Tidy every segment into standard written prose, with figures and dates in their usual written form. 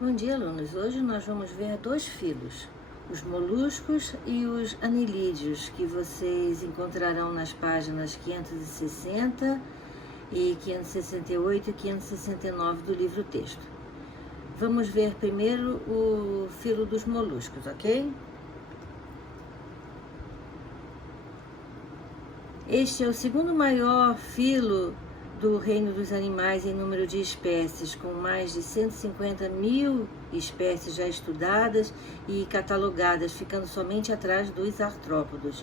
Bom dia, alunos. Hoje nós vamos ver dois filos, os moluscos e os anelídeos, que vocês encontrarão nas páginas 560 e 568 e 569 do livro-texto. Vamos ver primeiro o filo dos moluscos, ok? Este é o segundo maior filo do reino dos animais em número de espécies, com mais de 150 mil espécies já estudadas e catalogadas, ficando somente atrás dos artrópodos.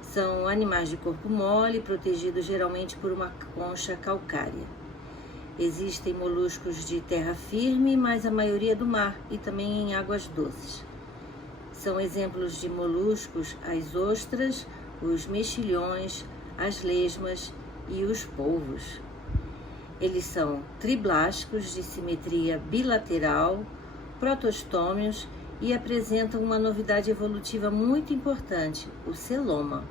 São animais de corpo mole, protegidos geralmente por uma concha calcária. Existem moluscos de terra firme, mas a maioria do mar e também em águas doces. São exemplos de moluscos as ostras, os mexilhões, as lesmas e os polvos. Eles são triblásticos de simetria bilateral, protostômios e apresentam uma novidade evolutiva muito importante, o celoma.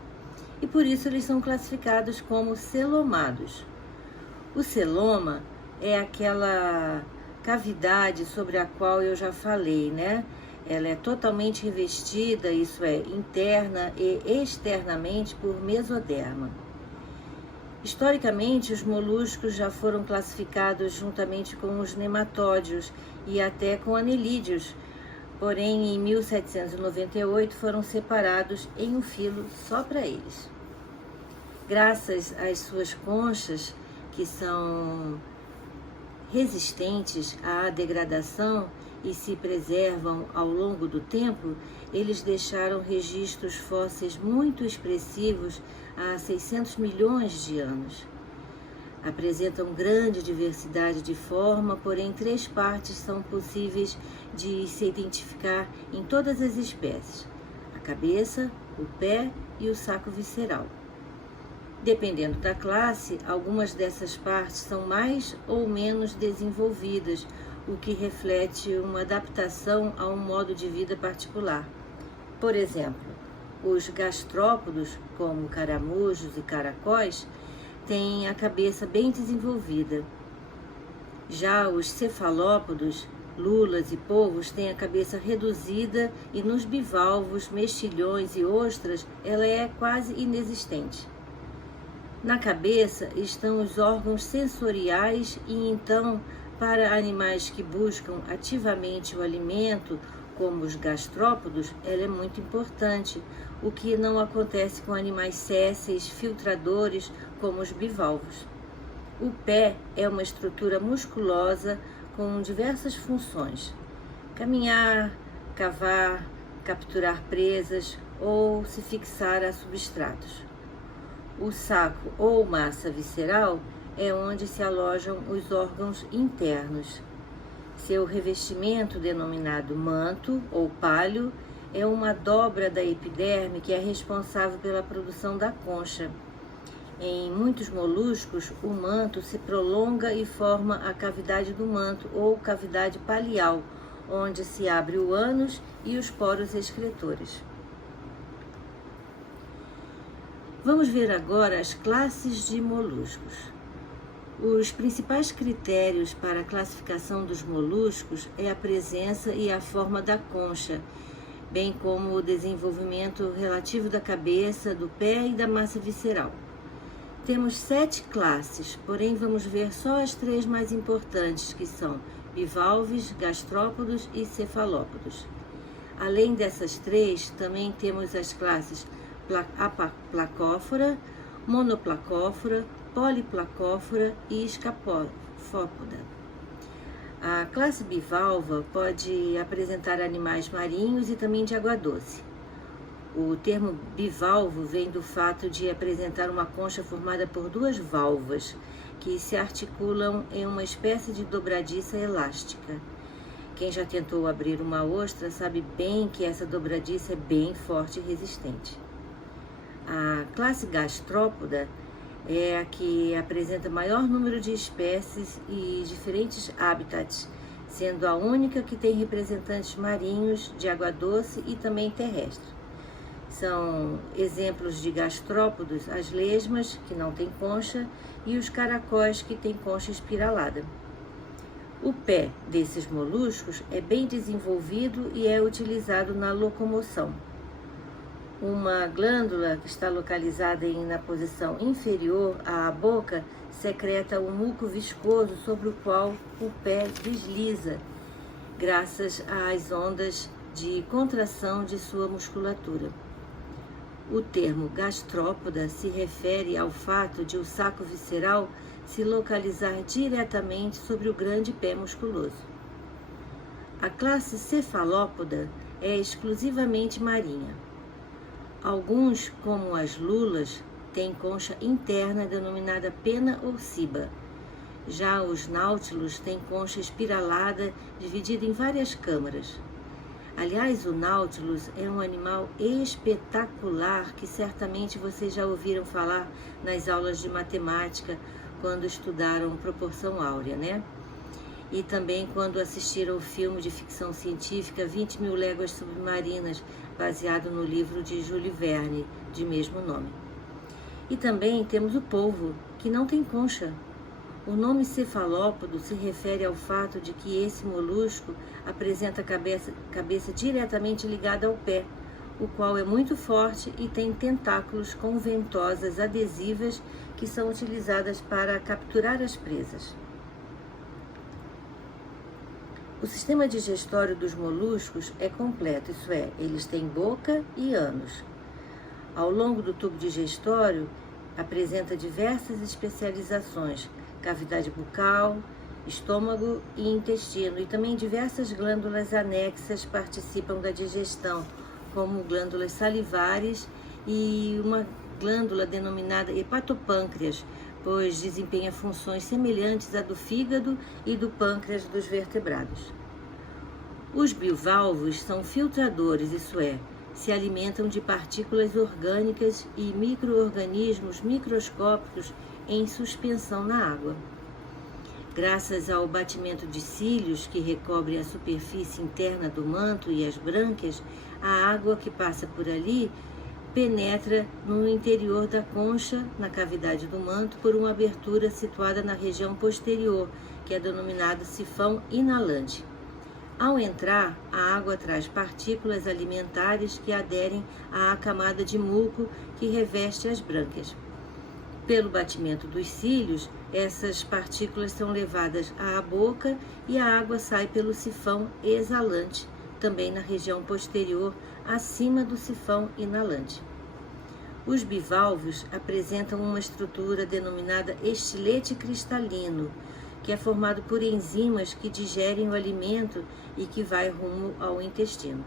E por isso eles são classificados como celomados. O celoma é aquela cavidade sobre a qual eu já falei, né? Ela é totalmente revestida, isso é, interna e externamente por mesoderma. Historicamente, os moluscos já foram classificados juntamente com os nematódios e até com anelídeos, porém em 1798 foram separados em um filo só para eles. Graças às suas conchas, que são resistentes à degradação e se preservam ao longo do tempo, eles deixaram registros fósseis muito expressivos há 600 milhões de anos. Apresentam grande diversidade de forma, porém 3 partes são possíveis de se identificar em todas as espécies: a cabeça, o pé e o saco visceral. Dependendo da classe, algumas dessas partes são mais ou menos desenvolvidas, o que reflete uma adaptação a um modo de vida particular. Por exemplo, os gastrópodos, como caramujos e caracóis, têm a cabeça bem desenvolvida. Já os cefalópodos, lulas e polvos, têm a cabeça reduzida e nos bivalvos, mexilhões e ostras, ela é quase inexistente. Na cabeça estão os órgãos sensoriais e então, para animais que buscam ativamente o alimento, como os gastrópodos, ela é muito importante, o que não acontece com animais sésseis, filtradores, como os bivalvos. O pé é uma estrutura musculosa com diversas funções: caminhar, cavar, capturar presas ou se fixar a substratos. O saco ou massa visceral é onde se alojam os órgãos internos. Seu revestimento, denominado manto ou pálio, é uma dobra da epiderme que é responsável pela produção da concha. Em muitos moluscos, o manto se prolonga e forma a cavidade do manto ou cavidade palial, onde se abre o ânus e os poros excretores. Vamos ver agora as classes de moluscos. Os principais critérios para a classificação dos moluscos é a presença e a forma da concha, bem como o desenvolvimento relativo da cabeça, do pé e da massa visceral. Temos 7 classes, porém vamos ver só as 3 mais importantes, que são bivalves, gastrópodos e cefalópodos. Além dessas 3, também temos as classes aplacophora, monoplacophora, poliplacophora e escapópoda. A classe bivalva pode apresentar animais marinhos e também de água doce. O termo bivalvo vem do fato de apresentar uma concha formada por 2 válvulas que se articulam em uma espécie de dobradiça elástica. Quem já tentou abrir uma ostra sabe bem que essa dobradiça é bem forte e resistente. A classe gastrópoda é a que apresenta maior número de espécies e diferentes hábitats, sendo a única que tem representantes marinhos, de água doce e também terrestre. São exemplos de gastrópodos as lesmas, que não têm concha, e os caracóis, que têm concha espiralada. O pé desses moluscos é bem desenvolvido e é utilizado na locomoção. Uma glândula que está localizada na posição inferior à boca secreta um muco viscoso sobre o qual o pé desliza, graças às ondas de contração de sua musculatura. O termo gastrópoda se refere ao fato de o saco visceral se localizar diretamente sobre o grande pé musculoso. A classe cefalópoda é exclusivamente marinha. Alguns, como as lulas, têm concha interna denominada pena ou ciba. Já os náutilos têm concha espiralada dividida em várias câmaras. Aliás, o Nautilus é um animal espetacular que certamente vocês já ouviram falar nas aulas de matemática quando estudaram proporção áurea, né? E também quando assistiram o filme de ficção científica 20 Mil Léguas Submarinas, baseado no livro de Jules Verne, de mesmo nome. E também temos o polvo, que não tem concha. O nome cefalópodo se refere ao fato de que esse molusco apresenta a cabeça diretamente ligada ao pé, o qual é muito forte e tem tentáculos com ventosas adesivas que são utilizadas para capturar as presas. O sistema digestório dos moluscos é completo, isso é, eles têm boca e ânus. Ao longo do tubo digestório, apresenta diversas especializações, cavidade bucal, estômago e intestino, e também diversas glândulas anexas participam da digestão, como glândulas salivares e uma glândula denominada hepatopâncreas, pois desempenha funções semelhantes à do fígado e do pâncreas dos vertebrados. Os bivalvos são filtradores, isso é, se alimentam de partículas orgânicas e micro-organismos microscópicos em suspensão na água. Graças ao batimento de cílios que recobrem a superfície interna do manto e as brânquias, a água que passa por ali penetra no interior da concha, na cavidade do manto, por uma abertura situada na região posterior, que é denominado sifão inalante. Ao entrar, a água traz partículas alimentares que aderem à camada de muco que reveste as brânquias. Pelo batimento dos cílios, essas partículas são levadas à boca e a água sai pelo sifão exalante, também na região posterior, acima do sifão inalante. Os bivalvos apresentam uma estrutura denominada estilete cristalino, que é formado por enzimas que digerem o alimento e que vai rumo ao intestino.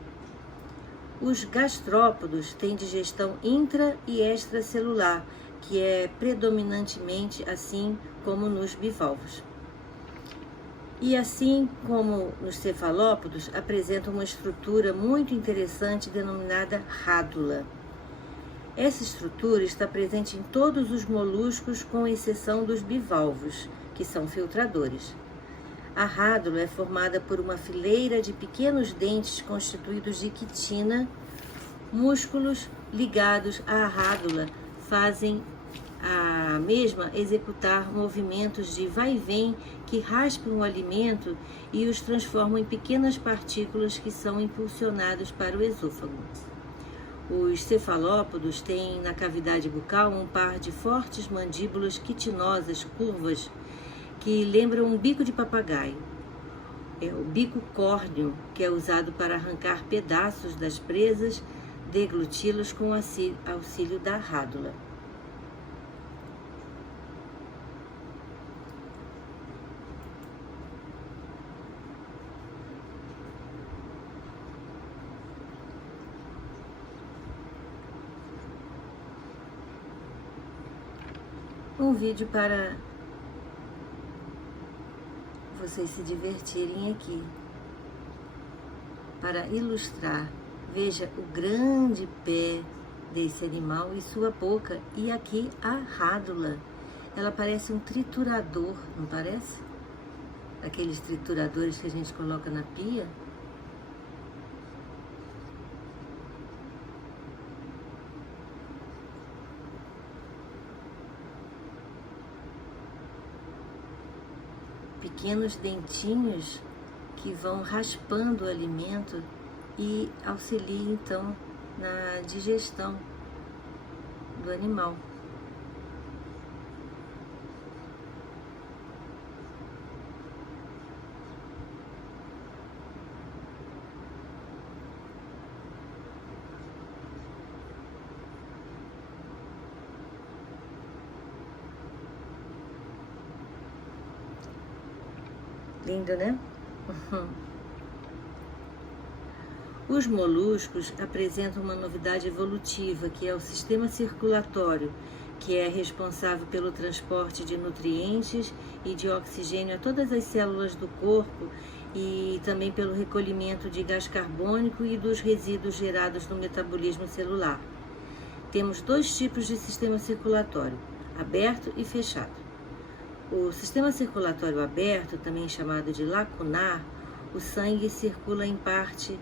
Os gastrópodos têm digestão intra- e extracelular, que é predominantemente assim como nos bivalvos. E assim como nos cefalópodos, apresentam uma estrutura muito interessante denominada rádula. Essa estrutura está presente em todos os moluscos, com exceção dos bivalvos, que são filtradores. A rádula é formada por uma fileira de pequenos dentes constituídos de quitina. Músculos ligados à rádula fazem a mesma executar movimentos de vai e vem que raspam o alimento e os transformam em pequenas partículas que são impulsionadas para o esôfago. Os cefalópodos têm na cavidade bucal um par de fortes mandíbulas quitinosas, curvas, que lembram um bico de papagaio. É o bico córneo, que é usado para arrancar pedaços das presas, degluti-los com auxílio da rádula. Um vídeo para vocês se divertirem aqui, para ilustrar. Veja o grande pé desse animal e sua boca, e aqui a rádula. Ela parece um triturador, não parece? Aqueles trituradores que a gente coloca na pia. pequenos dentinhos que vão raspando o alimento e auxiliam então na digestão do animal. Lindo, né? Os moluscos apresentam uma novidade evolutiva, que é o sistema circulatório, que é responsável pelo transporte de nutrientes e de oxigênio a todas as células do corpo e também pelo recolhimento de gás carbônico e dos resíduos gerados no metabolismo celular. Temos dois tipos de sistema circulatório, aberto e fechado. O sistema circulatório aberto, também chamado de lacunar, o sangue circula em parte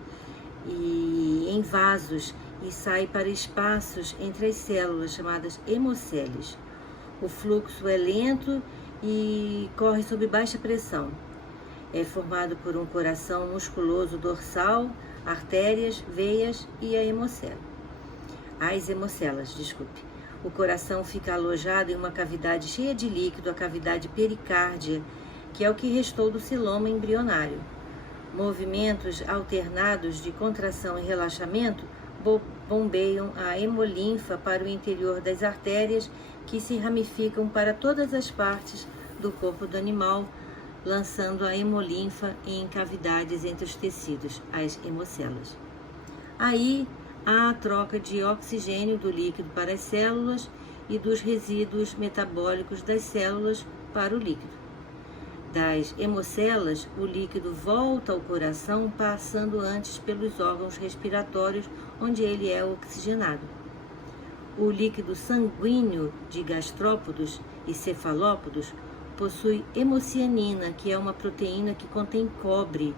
e em vasos e sai para espaços entre as células, chamadas hemocélios. O fluxo é lento e corre sob baixa pressão. É formado por um coração musculoso dorsal, artérias, veias e as hemocelas, desculpe. O coração fica alojado em uma cavidade cheia de líquido, a cavidade pericárdia, que é o que restou do celoma embrionário. Movimentos alternados de contração e relaxamento bombeiam a hemolinfa para o interior das artérias, que se ramificam para todas as partes do corpo do animal, lançando a hemolinfa em cavidades entre os tecidos, as hemocelas. Aí há a troca de oxigênio do líquido para as células e dos resíduos metabólicos das células para o líquido. Das hemocelas, o líquido volta ao coração, passando antes pelos órgãos respiratórios, onde ele é oxigenado. O líquido sanguíneo de gastrópodos e cefalópodos possui hemocianina, que é uma proteína que contém cobre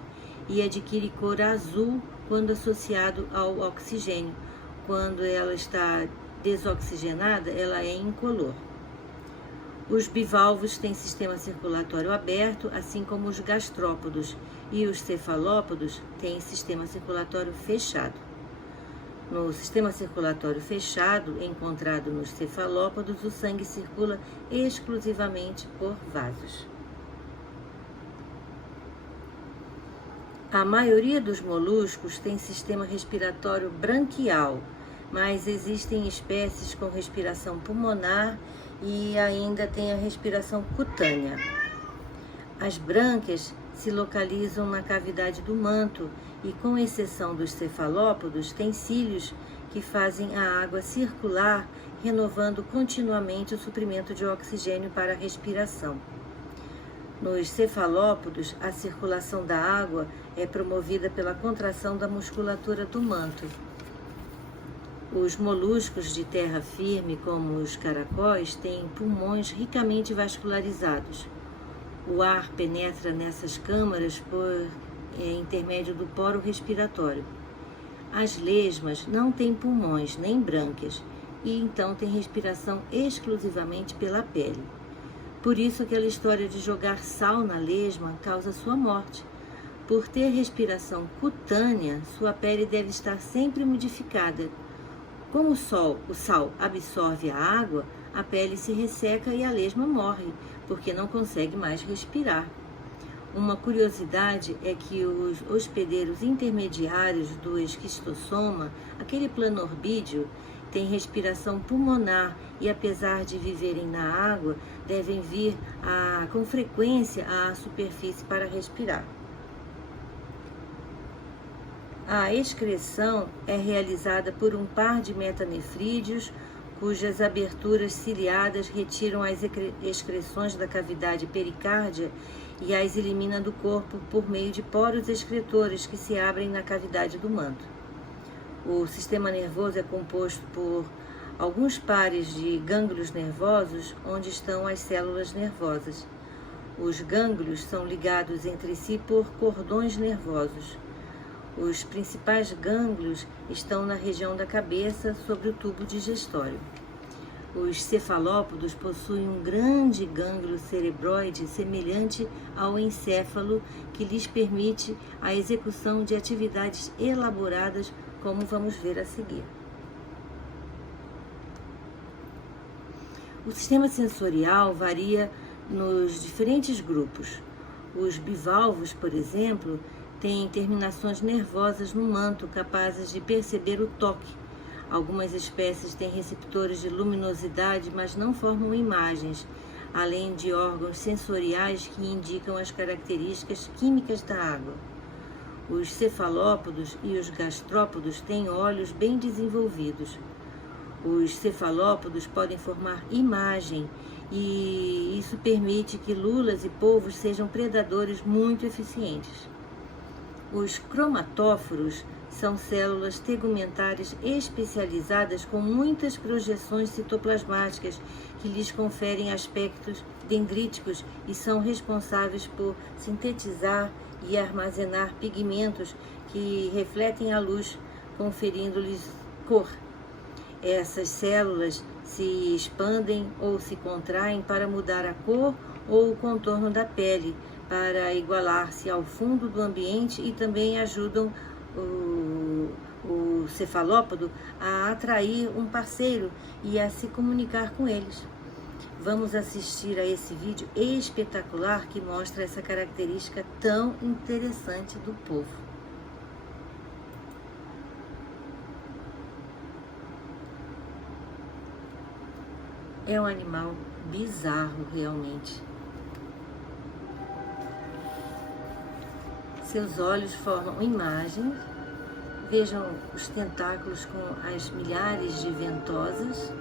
e adquire cor azul quando associado ao oxigênio. Quando ela está desoxigenada, ela é incolor. Os bivalvos têm sistema circulatório aberto, assim como os gastrópodos, e os cefalópodos têm sistema circulatório fechado. No sistema circulatório fechado, encontrado nos cefalópodos, o sangue circula exclusivamente por vasos. A maioria dos moluscos tem sistema respiratório branquial, mas existem espécies com respiração pulmonar e ainda tem a respiração cutânea. As brânquias se localizam na cavidade do manto e, com exceção dos cefalópodos, têm cílios que fazem a água circular, renovando continuamente o suprimento de oxigênio para a respiração. Nos cefalópodos, a circulação da água é promovida pela contração da musculatura do manto. Os moluscos de terra firme, como os caracóis, têm pulmões ricamente vascularizados. O ar penetra nessas câmaras por intermédio do poro respiratório. As lesmas não têm pulmões nem brânquias e então têm respiração exclusivamente pela pele. Por isso aquela história de jogar sal na lesma causa sua morte. Por ter respiração cutânea, sua pele deve estar sempre modificada. Como o sal absorve a água, a pele se resseca e a lesma morre, porque não consegue mais respirar. Uma curiosidade é que os hospedeiros intermediários do esquistossoma, aquele planorbídeo, têm respiração pulmonar e, apesar de viverem na água, devem vir com frequência à superfície para respirar. A excreção é realizada por um par de metanefrídeos, cujas aberturas ciliadas retiram as excreções da cavidade pericárdia e as elimina do corpo por meio de poros excretores que se abrem na cavidade do manto. O sistema nervoso é composto por alguns pares de gânglios nervosos, onde estão as células nervosas. Os gânglios são ligados entre si por cordões nervosos. Os principais gânglios estão na região da cabeça, sobre o tubo digestório. Os cefalópodos possuem um grande gânglio cerebroide semelhante ao encéfalo que lhes permite a execução de atividades elaboradas, como vamos ver a seguir. O sistema sensorial varia nos diferentes grupos. Os bivalvos, por exemplo, têm terminações nervosas no manto capazes de perceber o toque. Algumas espécies têm receptores de luminosidade, mas não formam imagens, além de órgãos sensoriais que indicam as características químicas da água. Os cefalópodos e os gastrópodos têm olhos bem desenvolvidos. Os cefalópodos podem formar imagem e isso permite que lulas e polvos sejam predadores muito eficientes. Os cromatóforos são células tegumentares especializadas com muitas projeções citoplasmáticas que lhes conferem aspectos dendríticos e são responsáveis por sintetizar e armazenar pigmentos que refletem a luz, conferindo-lhes cor. Essas células se expandem ou se contraem para mudar a cor ou o contorno da pele, para igualar-se ao fundo do ambiente e também ajudam o cefalópodo a atrair um parceiro e a se comunicar com eles. Vamos assistir a esse vídeo espetacular que mostra essa característica tão interessante do polvo. É um animal bizarro, realmente. Seus olhos formam imagens. Vejam os tentáculos com as milhares de ventosas,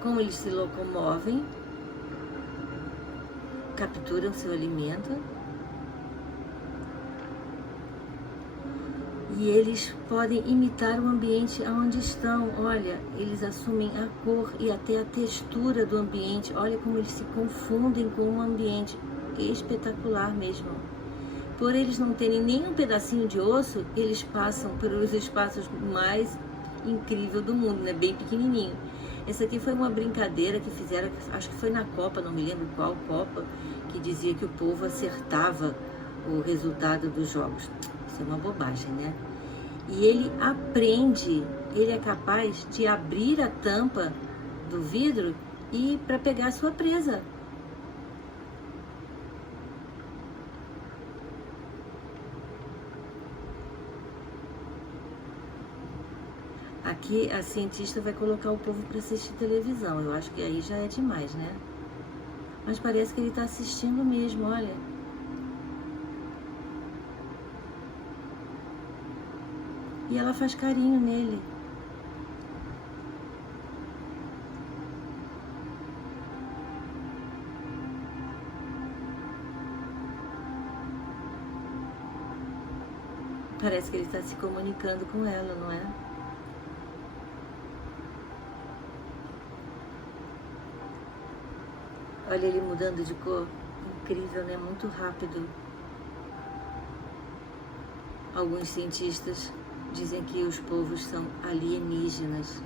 como eles se locomovem, capturam seu alimento. E eles podem imitar o ambiente onde estão. Olha, eles assumem a cor e até a textura do ambiente. Olha como eles se confundem com o ambiente. Espetacular mesmo. Por eles não terem nem um pedacinho de osso, eles passam pelos espaços mais incríveis do mundo, né? Bem pequenininho. Essa aqui foi uma brincadeira que fizeram, acho que foi na Copa, não me lembro qual Copa, que dizia que o povo acertava o resultado dos jogos. Isso é uma bobagem, né? E ele aprende, ele é capaz de abrir a tampa do vidro e para pegar a sua presa. Aqui a cientista vai colocar o povo para assistir televisão. Eu acho que aí já é demais, né? Mas parece que ele está assistindo mesmo, olha. E ela faz carinho nele. Parece que ele está se comunicando com ela, não é? Olha ele mudando de cor. Incrível, né? Muito rápido. Alguns cientistas dizem que os polvos são alienígenas.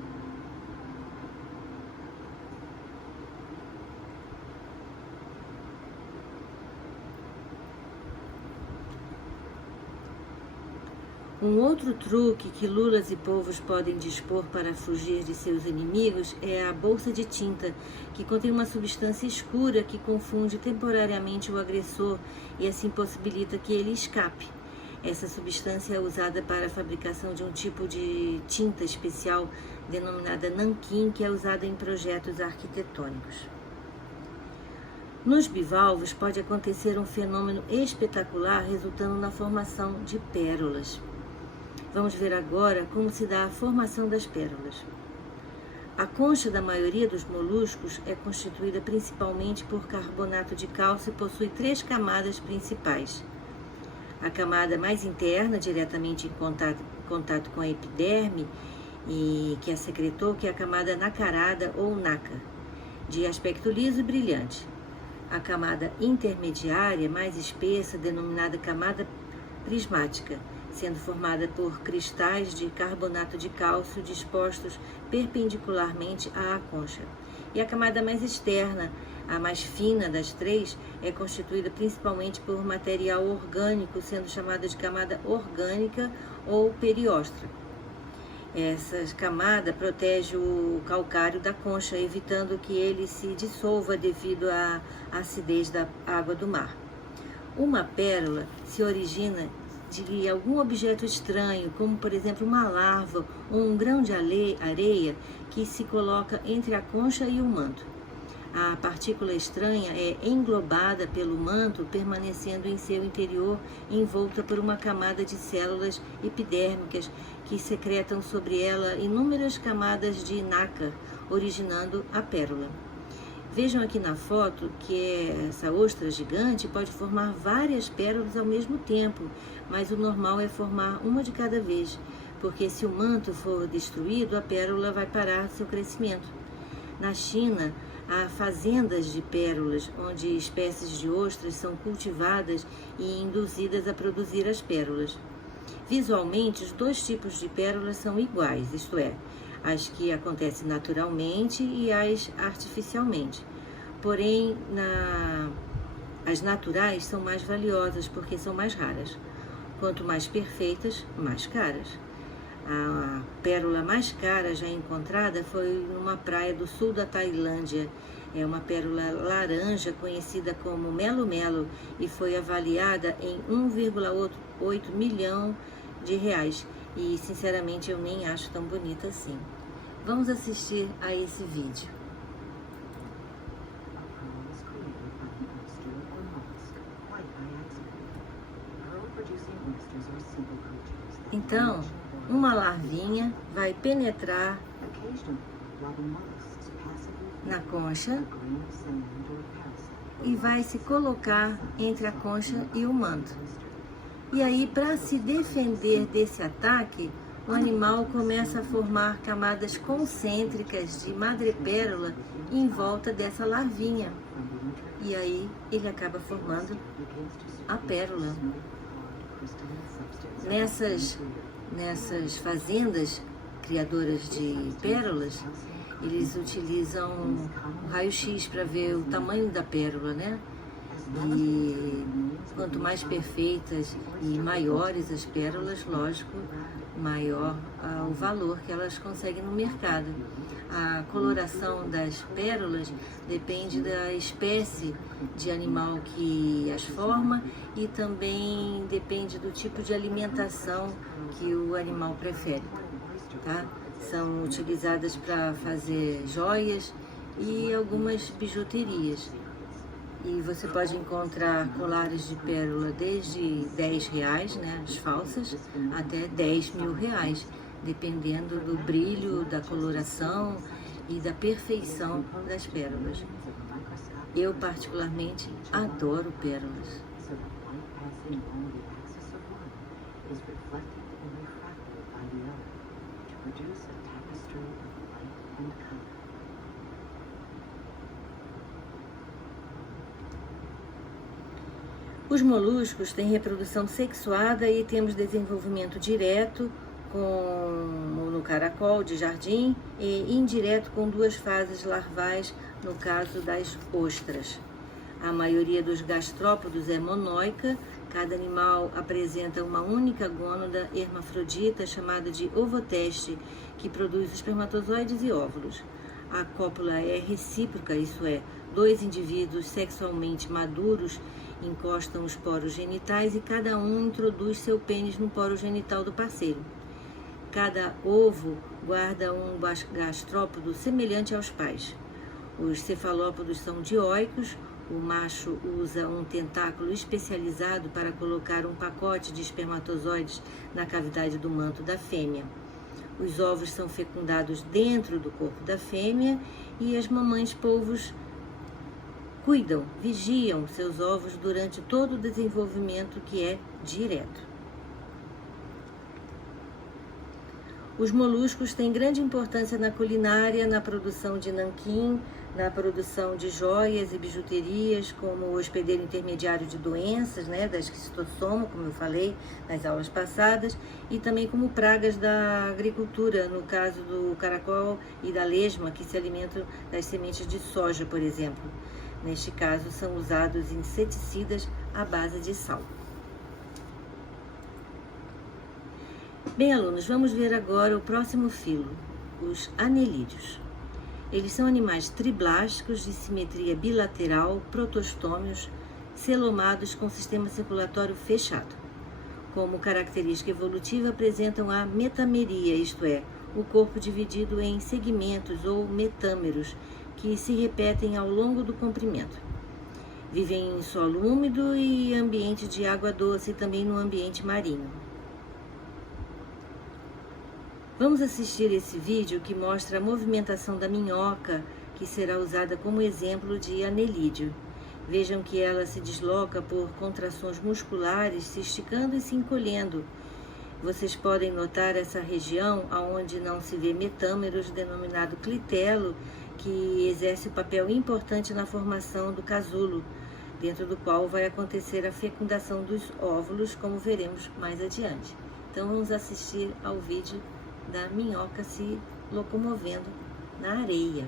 Um outro truque que lulas e polvos podem dispor para fugir de seus inimigos é a bolsa de tinta, que contém uma substância escura que confunde temporariamente o agressor e assim possibilita que ele escape. Essa substância é usada para a fabricação de um tipo de tinta especial denominada nanquim, que é usada em projetos arquitetônicos. Nos bivalvos pode acontecer um fenômeno espetacular resultando na formação de pérolas. Vamos ver agora como se dá a formação das pérolas. A concha da maioria dos moluscos é constituída principalmente por carbonato de cálcio e possui 3 camadas principais. A camada mais interna, diretamente em contato com a epiderme, e que a secretou, que é a camada nacarada ou naca, de aspecto liso e brilhante. A camada intermediária, mais espessa, denominada camada prismática, sendo formada por cristais de carbonato de cálcio dispostos perpendicularmente à concha. E a camada mais externa, a mais fina das três, é constituída principalmente por material orgânico, sendo chamada de camada orgânica ou periostra. Essa camada protege o calcário da concha, evitando que ele se dissolva devido à acidez da água do mar. Uma pérola se origina de algum objeto estranho, como por exemplo uma larva ou um grão de areia que se coloca entre a concha e o manto. A partícula estranha é englobada pelo manto, permanecendo em seu interior, envolta por uma camada de células epidérmicas que secretam sobre ela inúmeras camadas de nácar, originando a pérola. Vejam aqui na foto que essa ostra gigante pode formar várias pérolas ao mesmo tempo, mas o normal é formar uma de cada vez, porque se o manto for destruído, a pérola vai parar seu crescimento. Na China, há fazendas de pérolas, onde espécies de ostras são cultivadas e induzidas a produzir as pérolas. Visualmente, os dois tipos de pérolas são iguais, isto é, as que acontecem naturalmente e as artificialmente. Porém, as naturais são mais valiosas porque são mais raras. Quanto mais perfeitas, mais caras. A pérola mais cara já encontrada foi numa praia do sul da Tailândia. É uma pérola laranja conhecida como melo-melo e foi avaliada em 1,8 milhão de reais. E sinceramente eu nem acho tão bonita assim. Vamos assistir a esse vídeo. Então, uma larvinha vai penetrar na concha e vai se colocar entre a concha e o manto. E aí, para se defender desse ataque, o animal começa a formar camadas concêntricas de madrepérola em volta dessa larvinha. E aí ele acaba formando a pérola. Nessas fazendas criadoras de pérolas, eles utilizam o raio-x para ver o tamanho da pérola, né? E quanto mais perfeitas e maiores as pérolas, lógico, maior o valor que elas conseguem no mercado. A coloração das pérolas depende da espécie de animal que as forma e também depende do tipo de alimentação que o animal prefere, tá? São utilizadas para fazer joias e algumas bijuterias. E você pode encontrar colares de pérola desde R$10, né, as falsas, até R$10.000, dependendo do brilho, da coloração e da perfeição das pérolas. Eu particularmente adoro pérolas. Os moluscos têm reprodução sexuada e temos desenvolvimento direto, como no caracol de jardim, e indireto com duas fases larvais, no caso das ostras. A maioria dos gastrópodos é monóica, cada animal apresenta uma única gônada hermafrodita chamada de ovoteste, que produz espermatozoides e óvulos. A cópula é recíproca, isso é, dois indivíduos sexualmente maduros encostam os poros genitais e cada um introduz seu pênis no poro genital do parceiro. Cada ovo guarda um gastrópodo semelhante aos pais. Os cefalópodos são dioicos, o macho usa um tentáculo especializado para colocar um pacote de espermatozoides na cavidade do manto da fêmea. Os ovos são fecundados dentro do corpo da fêmea e as mamães polvos vigiam seus ovos durante todo o desenvolvimento, que é direto. Os moluscos têm grande importância na culinária, na produção de nanquim, na produção de joias e bijuterias, como o hospedeiro intermediário de doenças, né, da esquistossoma, como eu falei nas aulas passadas, e também como pragas da agricultura, no caso do caracol e da lesma, que se alimentam das sementes de soja, por exemplo. Neste caso, são usados inseticidas à base de sal. Bem, alunos, vamos ver agora o próximo filo, os anelídeos. Eles são animais triblásticos de simetria bilateral, protostômios, celomados com sistema circulatório fechado. Como característica evolutiva, apresentam a metameria, isto é, o corpo dividido em segmentos ou metâmeros, que se repetem ao longo do comprimento. Vivem em solo úmido e ambiente de água doce e também no ambiente marinho. Vamos assistir esse vídeo que mostra a movimentação da minhoca, que será usada como exemplo de anelídeo. Vejam que ela se desloca por contrações musculares, se esticando e se encolhendo. Vocês podem notar essa região onde não se vê metâmeros, denominado clitelo, que exerce um papel importante na formação do casulo, dentro do qual vai acontecer a fecundação dos óvulos, como veremos mais adiante. Então vamos assistir ao vídeo da minhoca se locomovendo na areia.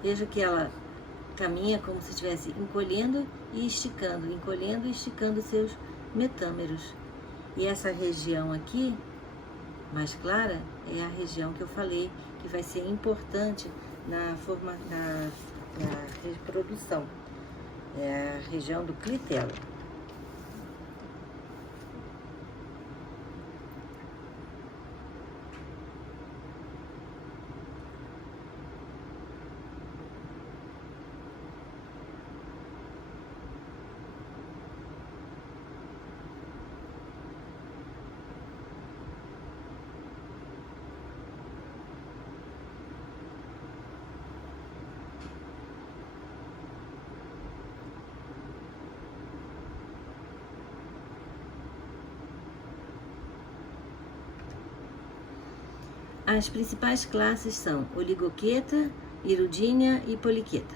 Veja que ela caminha como se estivesse encolhendo e esticando seus metâmeros. E essa região aqui, mais clara, é a região que eu falei que vai ser importante na reprodução. É a região do clitelo. As principais classes são Oligoqueta, Hirudínia e Poliqueta.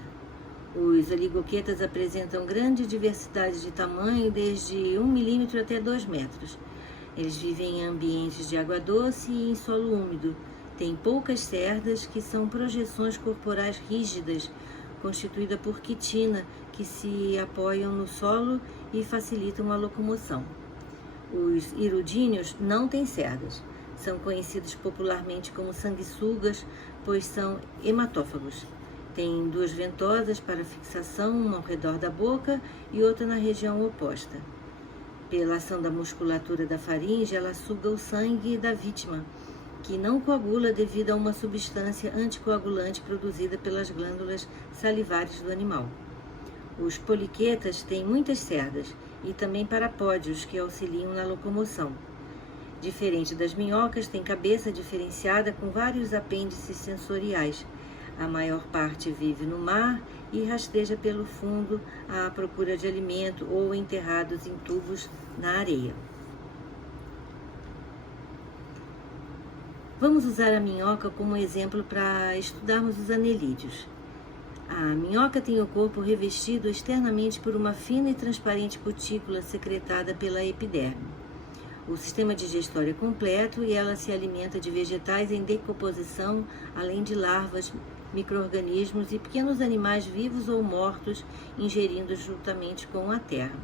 Os oligoquetas apresentam grande diversidade de tamanho, desde 1 milímetro até 2 metros. Eles vivem em ambientes de água doce e em solo úmido. Têm poucas cerdas, que são projeções corporais rígidas, constituídas por quitina, que se apoiam no solo e facilitam a locomoção. Os hirudíneos não têm cerdas. São conhecidos popularmente como sanguessugas, pois são hematófagos. Têm 2 ventosas para fixação, uma ao redor da boca e outra na região oposta. Pela ação da musculatura da faringe, ela suga o sangue da vítima, que não coagula devido a uma substância anticoagulante produzida pelas glândulas salivares do animal. Os poliquetas têm muitas cerdas e também parapódios que auxiliam na locomoção. Diferente das minhocas, tem cabeça diferenciada com vários apêndices sensoriais. A maior parte vive no mar e rasteja pelo fundo à procura de alimento ou enterrados em tubos na areia. Vamos usar a minhoca como exemplo para estudarmos os anelídeos. A minhoca tem o corpo revestido externamente por uma fina e transparente cutícula secretada pela epiderme. O sistema digestório é completo e ela se alimenta de vegetais em decomposição, além de larvas, micro-organismos e pequenos animais vivos ou mortos, ingerindo juntamente com a terra.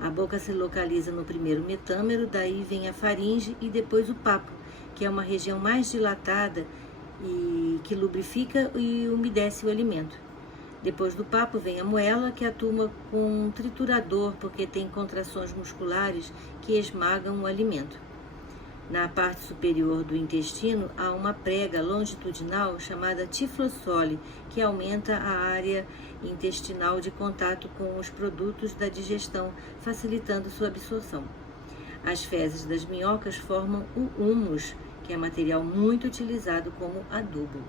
A boca se localiza no primeiro metâmero, daí vem a faringe e depois o papo, que é uma região mais dilatada e que lubrifica e umedece o alimento. Depois do papo vem a moela, que atua com um triturador, porque tem contrações musculares que esmagam o alimento. Na parte superior do intestino há uma prega longitudinal chamada tiflossole, que aumenta a área intestinal de contato com os produtos da digestão, facilitando sua absorção. As fezes das minhocas formam o humus, que é material muito utilizado como adubo.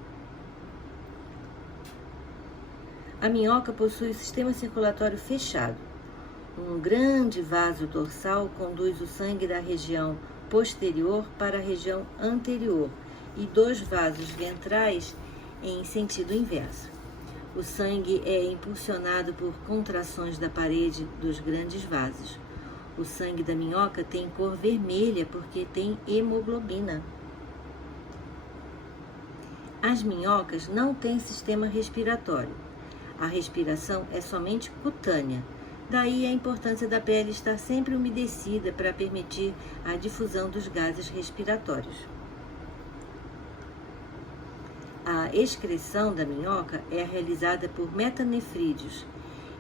A minhoca possui o sistema circulatório fechado. Um grande vaso dorsal conduz o sangue da região posterior para a região anterior e 2 vasos ventrais em sentido inverso. O sangue é impulsionado por contrações da parede dos grandes vasos. O sangue da minhoca tem cor vermelha porque tem hemoglobina. As minhocas não têm sistema respiratório. A respiração é somente cutânea. Daí a importância da pele estar sempre umedecida para permitir a difusão dos gases respiratórios. A excreção da minhoca é realizada por metanefrídeos.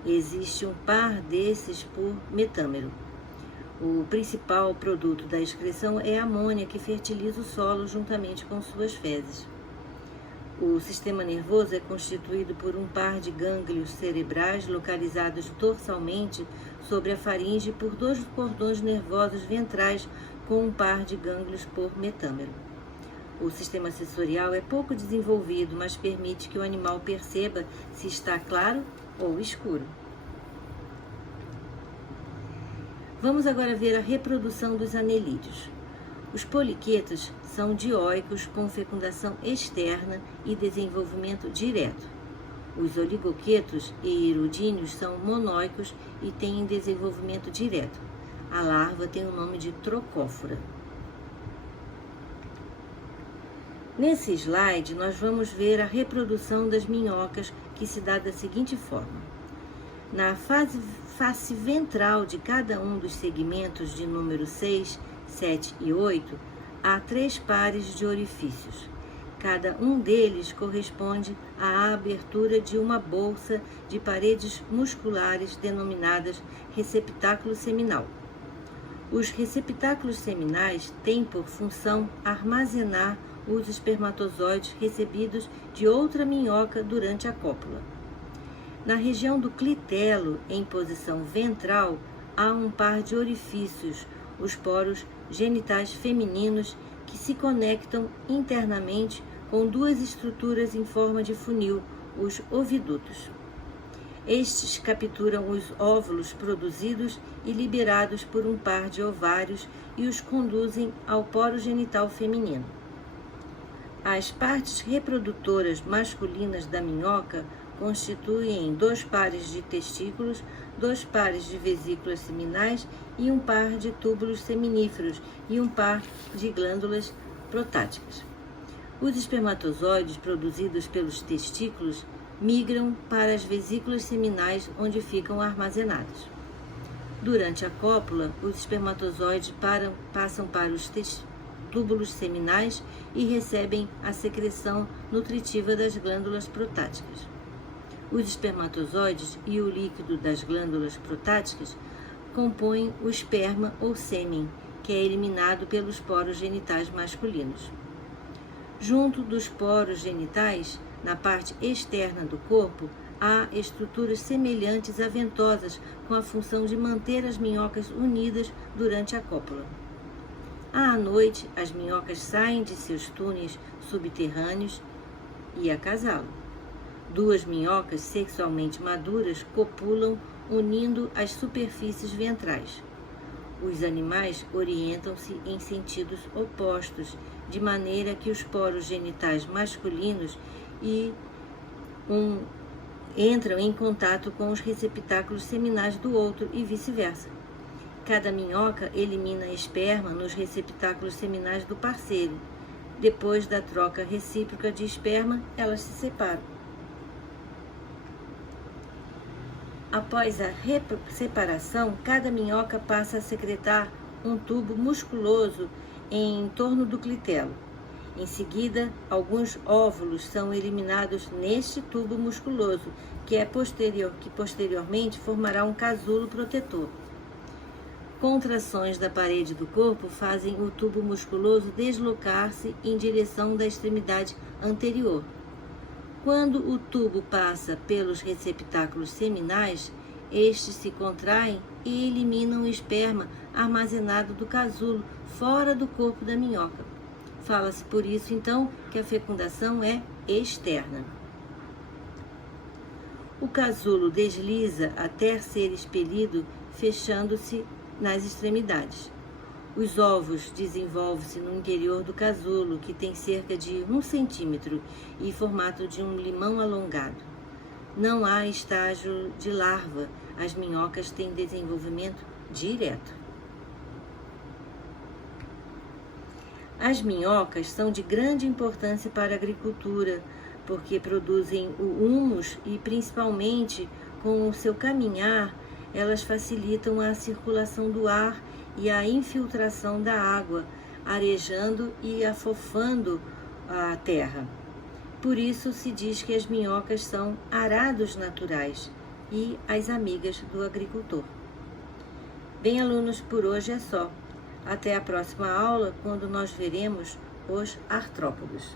Existe um par desses por metâmero. O principal produto da excreção é a amônia, que fertiliza o solo juntamente com suas fezes. O sistema nervoso é constituído por um par de gânglios cerebrais localizados dorsalmente sobre a faringe por 2 cordões nervosos ventrais com um par de gânglios por metâmero. O sistema sensorial é pouco desenvolvido, mas permite que o animal perceba se está claro ou escuro. Vamos agora ver a reprodução dos anelídeos. Os poliquetos são dioicos com fecundação externa e desenvolvimento direto. Os oligoquetos e hirudíneos são monóicos e têm desenvolvimento direto. A larva tem o nome de trocófora. Nesse slide, nós vamos ver a reprodução das minhocas, que se dá da seguinte forma. Na face ventral de cada um dos segmentos de número 6, 7 e 8, há 3 pares de orifícios. Cada um deles corresponde à abertura de uma bolsa de paredes musculares denominadas receptáculo seminal. Os receptáculos seminais têm por função armazenar os espermatozoides recebidos de outra minhoca durante a cópula. Na região do clitelo, em posição ventral, há um par de orifícios, os poros genitais femininos, que se conectam internamente com 2 estruturas em forma de funil, os ovidutos. Estes capturam os óvulos produzidos e liberados por um par de ovários e os conduzem ao poro genital feminino. As partes reprodutoras masculinas da minhoca constituem 2 pares de testículos, 2 pares de vesículas seminais e um par de túbulos seminíferos e um par de glândulas prostáticas. Os espermatozoides produzidos pelos testículos migram para as vesículas seminais, onde ficam armazenados. Durante a cópula, os espermatozoides passam para os túbulos seminais e recebem a secreção nutritiva das glândulas prostáticas. Os espermatozoides e o líquido das glândulas prostáticas compõem o esperma ou sêmen, que é eliminado pelos poros genitais masculinos. Junto dos poros genitais, na parte externa do corpo, há estruturas semelhantes a ventosas, com a função de manter as minhocas unidas durante a cópula. À noite, as minhocas saem de seus túneis subterrâneos e acasalam. 2 minhocas sexualmente maduras copulam, unindo as superfícies ventrais. Os animais orientam-se em sentidos opostos, de maneira que os poros genitais masculinos entram em contato com os receptáculos seminais do outro e vice-versa. Cada minhoca elimina esperma nos receptáculos seminais do parceiro. Depois da troca recíproca de esperma, elas se separam. Após a separação, cada minhoca passa a secretar um tubo musculoso em torno do clitelo. Em seguida, alguns óvulos são eliminados neste tubo musculoso, que posteriormente formará um casulo protetor. Contrações da parede do corpo fazem o tubo musculoso deslocar-se em direção da extremidade anterior. Quando o tubo passa pelos receptáculos seminais, estes se contraem e eliminam o esperma armazenado do casulo fora do corpo da minhoca. Fala-se por isso, então, que a fecundação é externa. O casulo desliza até ser expelido, fechando-se nas extremidades. Os ovos desenvolvem-se no interior do casulo, que tem cerca de 1 centímetro e formato de um limão alongado. Não há estágio de larva, as minhocas têm desenvolvimento direto. As minhocas são de grande importância para a agricultura, porque produzem o humus e, principalmente, com o seu caminhar, elas facilitam a circulação do ar e a infiltração da água, arejando e afofando a terra. Por isso se diz que as minhocas são arados naturais e as amigas do agricultor. Bem, alunos, por hoje é só. Até a próxima aula, quando nós veremos os artrópodos.